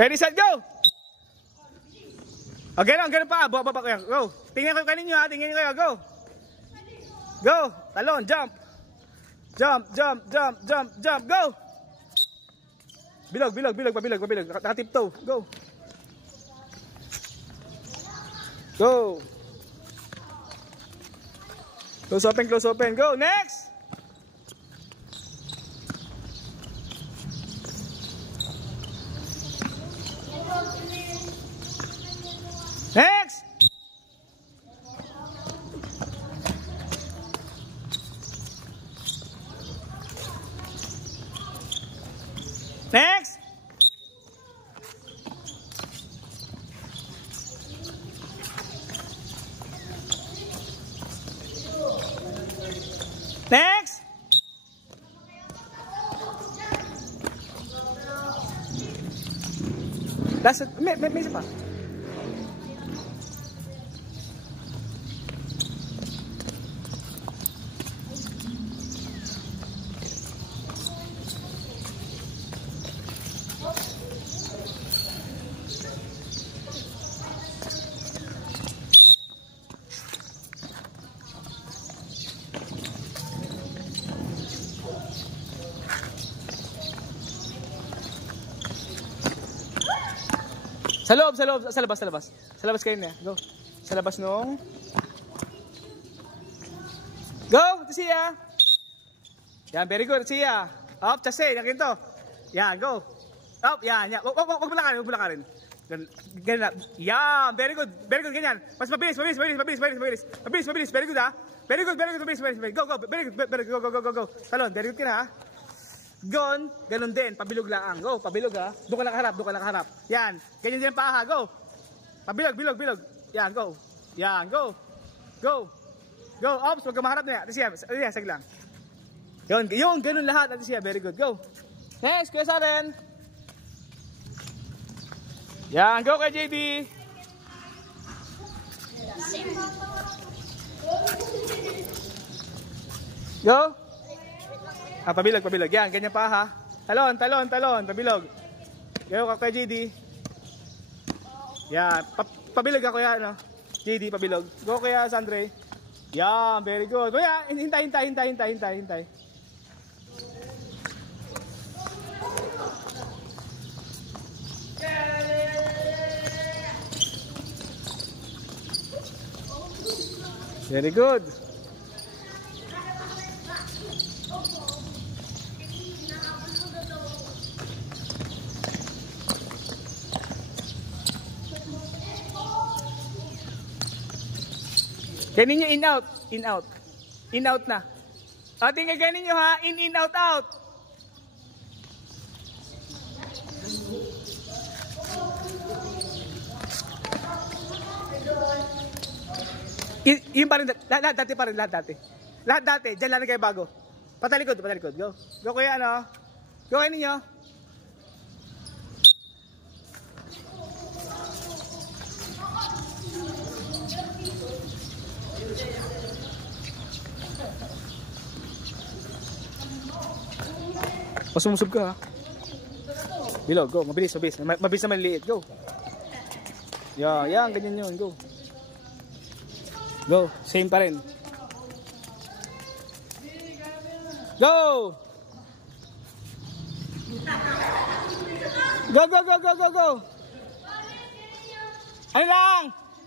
Ready, set, go! O, ganun pa. Baba ko yan. Go. Tingnan kayo kaninyo ha. Tingnan kayo. Go. Go. Talon. Jump. Jump. Go. Bilog. Pabilog. Nakatiptoe. Go. Go. Close open. Go. Next. Next. Next. Next. Last, may isa pa. Sa labas. Sa labas kayo na. Go. Sa labas nung. Go, Sia. Yan, very good, Sia. Up, chase, yakin to. Yan, go. Up, yan. Wag bulakarin. Ganyan. Yan, very good, ganyan. Mas mabilis. Very good, ha. Very good, mabilis. Go. Very good, go. Talon, very good ka na, ha. Ganun din, pabilog lang. Go, pabilog ha. Doon ka lang harap. Yan, ganyan din ang paa, go. Pabilog. Yan, go. Go. Ops, wag ka maharap na yan. Ate Sag lang. Yun, ganun lahat. Ate Sia, very good. Go. Next, kuya sa atin. Yan, go kay JD. Go. Pabilog. Yan, ganyan pa ha. Talon. Pabilog. Go kay JD. Yan, pabilog ako yan, no? JD, pabilog. Go kaya Sandre. Yan, very good. Kuya, hintay. Very good. Kanin nyo in out na. O tingnan kanin nyo ha, in out. Yun pa rin, lahat dati, dyan lang kayo bago. Patalikod, go. Go kuya ano, go kanin nyo. Sumusub ka ha. Bilog, go. Mabilis na maliliit. Go. Yan, ganyan yun. Go. Go. Same pa rin. Go. Go. Ano lang?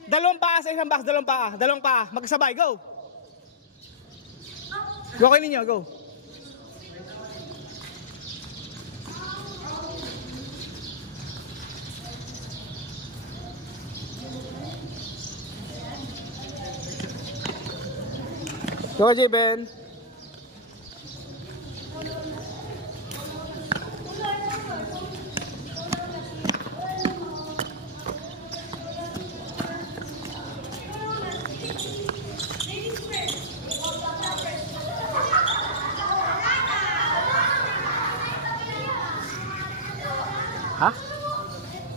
Dalawang paa sa isang box. Dalawang paa. Magkasabay. Go. Go kayo ninyo. Go. Go aja Ben.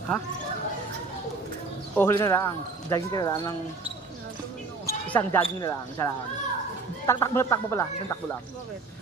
Hah? Oh, huli na lang. Jogging ka na lang ng isang jogging na lang. Isa lang. Takbo pala. Isang takbo lang. Bakit?